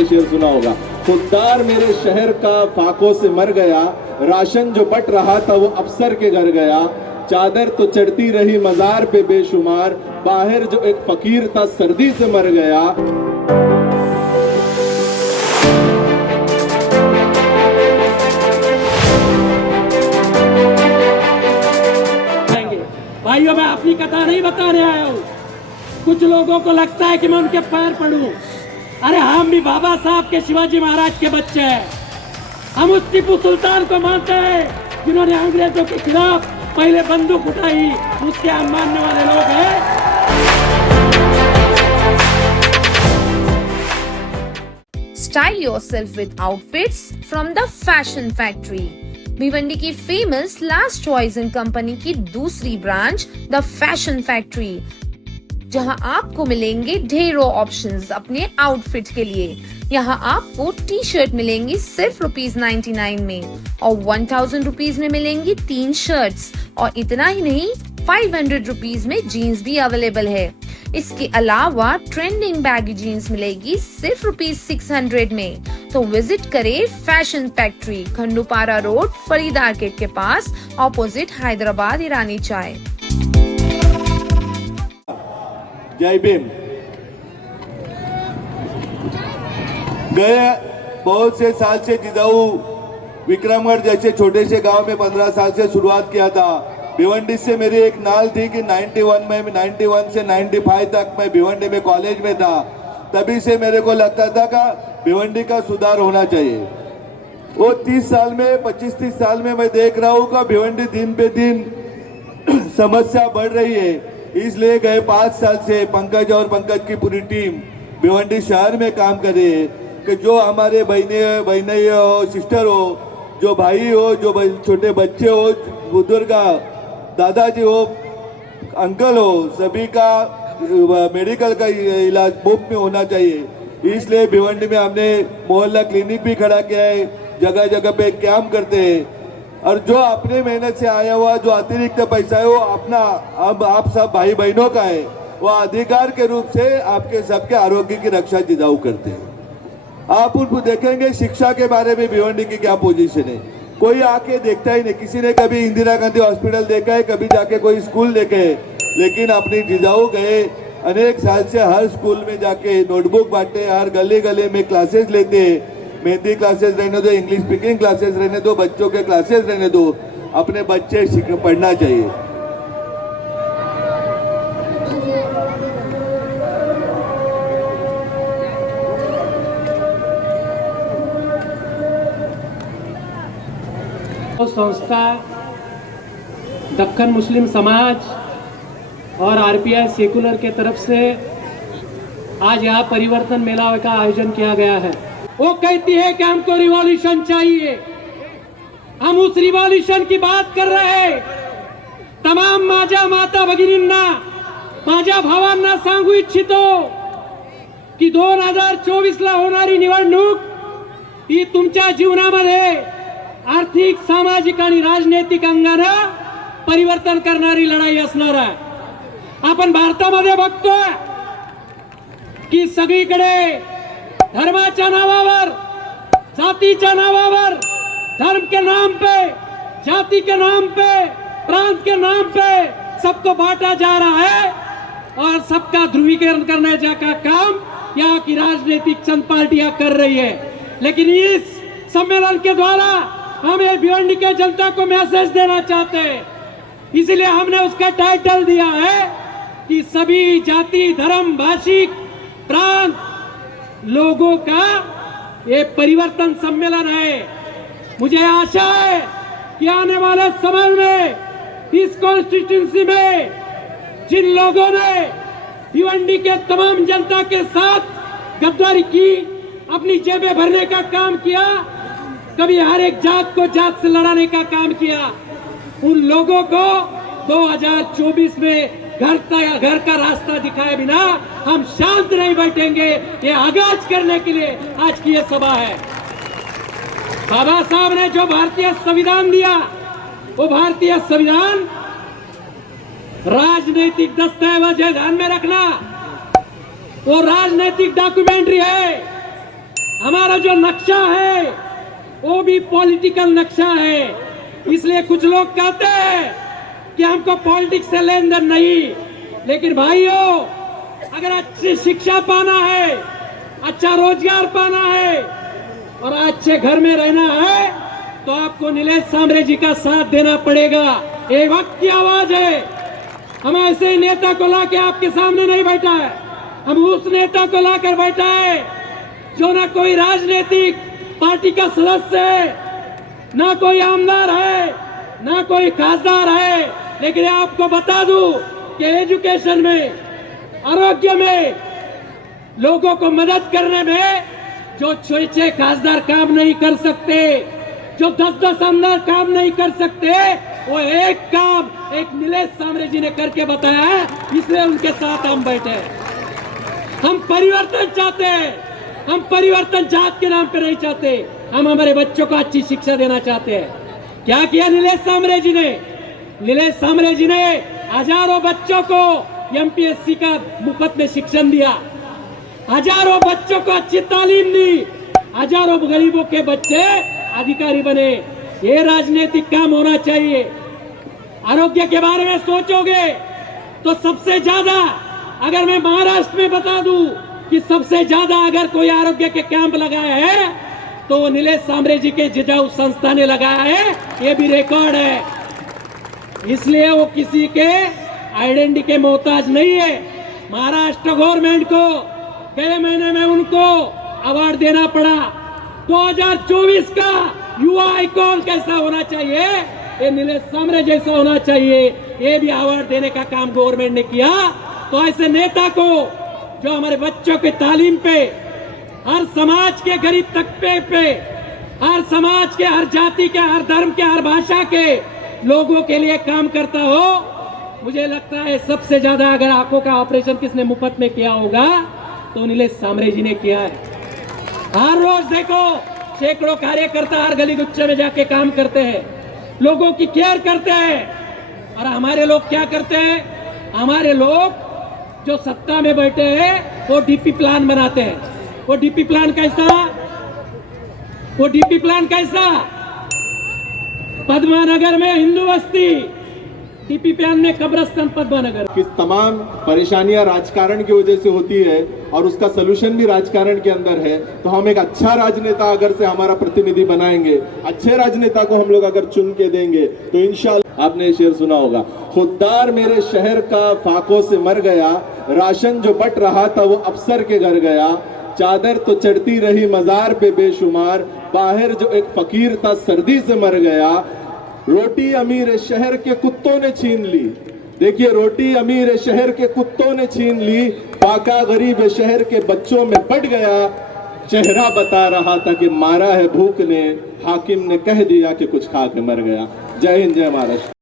ये शेर सुना होगा। खुददार मेरे शहर का फाकों से मर गया, राशन जो बट रहा था वो अफसर के घर गया, चादर तो चढ़ती रही मजार पे बेशुमार, बाहर जो एक फकीर था सर्दी से मर गया। भाइयों, मैं अपनी कथा नहीं बताने आया हूँ। कुछ लोगों को लगता है कि मैं उनके पैर पड़ूं। अरे हम भी बाबा साहब के शिवाजी महाराज के बच्चे हैं। हम उस टीपू सुल्तान को मानते हैं जिन्होंने अंग्रेजों के खिलाफ पहले बंदूक उठाई। उसके हम मानने वाले लोग हैं। Style yourself with outfits from the Fashion Factory. Bhiwandi की famous last choice in company की दूसरी ब्रांच द फैशन फैक्ट्री, जहां आपको मिलेंगे ढेरों ऑप्शंस अपने आउटफिट के लिए। यहां आपको टी शर्ट मिलेंगी सिर्फ ₹99 में और 1000 रुपीज में मिलेंगी 3 शर्ट्स, और इतना ही नहीं 500 रुपीज में जीन्स भी अवेलेबल है। इसके अलावा ट्रेंडिंग बैगी जीन्स मिलेगी सिर्फ ₹600 में। तो विजिट करें fashion factory, Khandupara road, Farid arcade के पास, ऑपोजिट हैदराबाद ईरानी चाय। जय भीम। गए बहुत से साल से जिजाऊ विक्रमगढ़ जैसे छोटे से गांव में 15 साल से शुरुआत किया था। भिवंडी से मेरी एक नाल थी कि 91 से 95 तक मैं भिवंडी में कॉलेज में था। तभी से मेरे को लगता था कि भिवंडी का सुधार होना चाहिए। वो 30 साल में 25-30 साल में मैं देख रहा हूँ कि भिवंडी दिन पे दिन समस्या बढ़ रही है। इसलिए गए 5 साल से पंकज और पंकज की पूरी टीम भिवंडी शहर में काम कर रही है कि जो हमारे बहने हो, सिस्टर हो, जो भाई हो, जो छोटे बच्चे हो, बुजुर्ग दादाजी हो, अंकल हो, सभी का मेडिकल का इलाज मुफ्त में होना चाहिए। इसलिए भिवंडी में हमने मोहल्ला क्लिनिक भी खड़ा किया है। जगह जगह पे कैंप करते हैं और जो अपने मेहनत से आया हुआ जो अतिरिक्त पैसा है वो अपना अब आप सब भाई बहनों का है। वो अधिकार के रूप से आपके सबके आरोग्य की रक्षा जिजाऊ करते हैं। आप उनको देखेंगे शिक्षा के बारे में भिवंडी की क्या पोजीशन है, कोई आके देखता ही नहीं। किसी ने कभी इंदिरा गांधी हॉस्पिटल देखा है, कभी जाके कोई स्कूल देखे है, लेकिन अपनी जिजाऊ गए अनेक साल से हर स्कूल में जाके नोटबुक बांटे, हर गली गली में क्लासेस लेते हैं। मेहंदी क्लासेस रहने दो, इंग्लिश स्पीकिंग क्लासेस रहने दो, बच्चों के क्लासेस रहने दो। अपने बच्चे पढ़ना चाहिए। संस्था दक्कन मुस्लिम समाज और आरपीआई सेकुलर के तरफ से आज यहाँ परिवर्तन मेला का आयोजन किया गया है। वो कहती है कि हमको रिवॉल्यूशन चाहिए। हम उस रिवॉल्यूशन की बात कर रहे हैं। तमाम माझ्या माता भगिनींना, माझ्या भावांना सांगू इच्छितो की 2024ला होणारी निवडणूक ही तुमच्या जीवनामध्ये आर्थिक, सामाजिक आणि राजनैतिक अंगानं परिवर्तन करणारी लढाई असणार आहे। आपण भारतामध्ये बघतोय की सगळीकडे धर्माच्या नावावर, जातीच्या नावावर, धर्म के नाम पे, जाति के नाम पे, प्रांत के नाम पे सबको बांटा जा रहा है और सबका ध्रुवीकरण करने का काम यहाँ की राजनीतिक चंद पार्टियां कर रही है। लेकिन इस सम्मेलन के द्वारा हम ये भिवंडी के जनता को मैसेज देना चाहते हैं। इसलिए हमने उसका टाइटल दिया है कि सभी जाति, धर्म, भाषिक, प्रांत लोगों का ये परिवर्तन सम्मेलन है। मुझे आशा है कि आने वाले समय में इस कॉन्स्टिट्यूंसी में जिन लोगों ने भिवंडी के तमाम जनता के साथ गद्दारी की, अपनी जेबें भरने का काम किया, कभी हर एक जात को जात से लड़ाने का काम किया, उन लोगों को 2024 में घर का रास्ता दिखाए बिना हम शांत नहीं बैठेंगे। ये आगाज करने के लिए आज की ये सभा है। बाबा साहब ने जो भारतीय संविधान दिया, वो भारतीय संविधान राजनीतिक दस्तावेज है, ध्यान में रखना। वो राजनीतिक डॉक्यूमेंट्री है। हमारा जो नक्शा है वो भी पॉलिटिकल नक्शा है। इसलिए कुछ लोग कहते हैं कि हमको पॉलिटिक्स से लेन देन नहीं, लेकिन भाइयों अगर अच्छी शिक्षा पाना है, अच्छा रोजगार पाना है और अच्छे घर में रहना है तो आपको नीलेश सांबरे जी का साथ देना पड़ेगा। ये वक्त की आवाज है। हम ऐसे नेता को लाके आपके सामने नहीं बैठा है, हम उस नेता को लाकर बैठा है जो ना कोई राजनीतिक पार्टी का सदस्य है, ना कोई आमदार है, ना कोई खासदार है। लेकिन आपको बता दूं कि एजुकेशन में, आरोग्य में, लोगों को मदद करने में जो 6 खासदार काम नहीं कर सकते, जो 10 आमदार काम नहीं कर सकते, वो एक काम एक नीलेश सांबरे जी ने करके बताया है। इसलिए उनके साथ हम बैठे हैं। हम परिवर्तन चाहते हैं। हम परिवर्तन जात के नाम पे नहीं चाहते। हम हमारे बच्चों को अच्छी शिक्षा देना चाहते हैं। क्या किया नीलेश सांबरे जी ने? नीलेश सांबरे जी ने हजारों बच्चों को एमपीएससी का मुफ्त में शिक्षण दिया, हजारों बच्चों को अच्छी तालीम दी, हजारों गरीबों के बच्चे अधिकारी बने। ये राजनीतिक काम होना चाहिए। आरोग्य के बारे में सोचोगे तो सबसे ज्यादा, अगर मैं महाराष्ट्र में बता दूं कि सबसे ज्यादा अगर कोई आरोग्य के कैंप लगाया है तो वो नीलेश सांबरे जी के जिजाऊ संस्था ने लगाया है। ये भी रिकॉर्ड है। इसलिए वो किसी के आइडेंटिटी के मोहताज नहीं है। महाराष्ट्र गवर्नमेंट को गए महीने में उनको अवार्ड देना पड़ा। 2024 का युवा आइकॉन कैसा होना चाहिए? ये नीलेश सांबरे जैसा होना चाहिए। ये भी अवार्ड देने का काम गवर्नमेंट ने किया। तो ऐसे नेता को जो हमारे बच्चों के तालीम पे, हर समाज के गरीब तबके पे, हर समाज के, हर जाति के, हर धर्म के, हर भाषा के लोगों के लिए काम करता हो, मुझे लगता है सबसे ज्यादा अगर आंखों का ऑपरेशन किसने मुफ्त में किया होगा तो नीलेश सांबरे जी ने किया है। हर रोज देखो सैकड़ों कार्यकर्ता हर गली गुच्चे में जाके काम करते हैं, लोगों की केयर करते हैं। और हमारे लोग क्या करते हैं? हमारे लोग जो सत्ता में बैठे हैं वो डीपी प्लान बनाते हैं। वो डीपी प्लान कैसा? वो डीपी प्लान कैसा? पद्मानगर में हिंदू बस्ती, डीपी प्लान में कब्रस्तान पद्मानगर। कि तमाम परेशानियां राजकारण की वजह से होती है और उसका सलूशन भी राजकारण के अंदर है। तो हम एक अच्छा राजनेता अगर से हमारा प्रतिनिधि बनाएंगे, अच्छे राजनेता को हम लोग अगर चुन के देंगे तो इंशाल्लाह। आपने ये शेर सुना होगा, खुददार मेरे शहर का फाकों से मर गया, राशन जो बट रहा था वो अफसर के घर गया, चादर तो चढ़ती रही मजार पे बेशुमार, बाहर जो एक फकीर था सर्दी से मर गया, रोटी अमीर शहर के कुत्तों ने छीन ली। देखिए, रोटी अमीर शहर के कुत्तों ने छीन ली, फाका गरीब शहर के बच्चों में बट गया, चेहरा बता रहा था कि मारा है भूख ने, हाकिम ने कह दिया कि कुछ खा के मर गया। जय हिंद, जय महाराष्ट्र।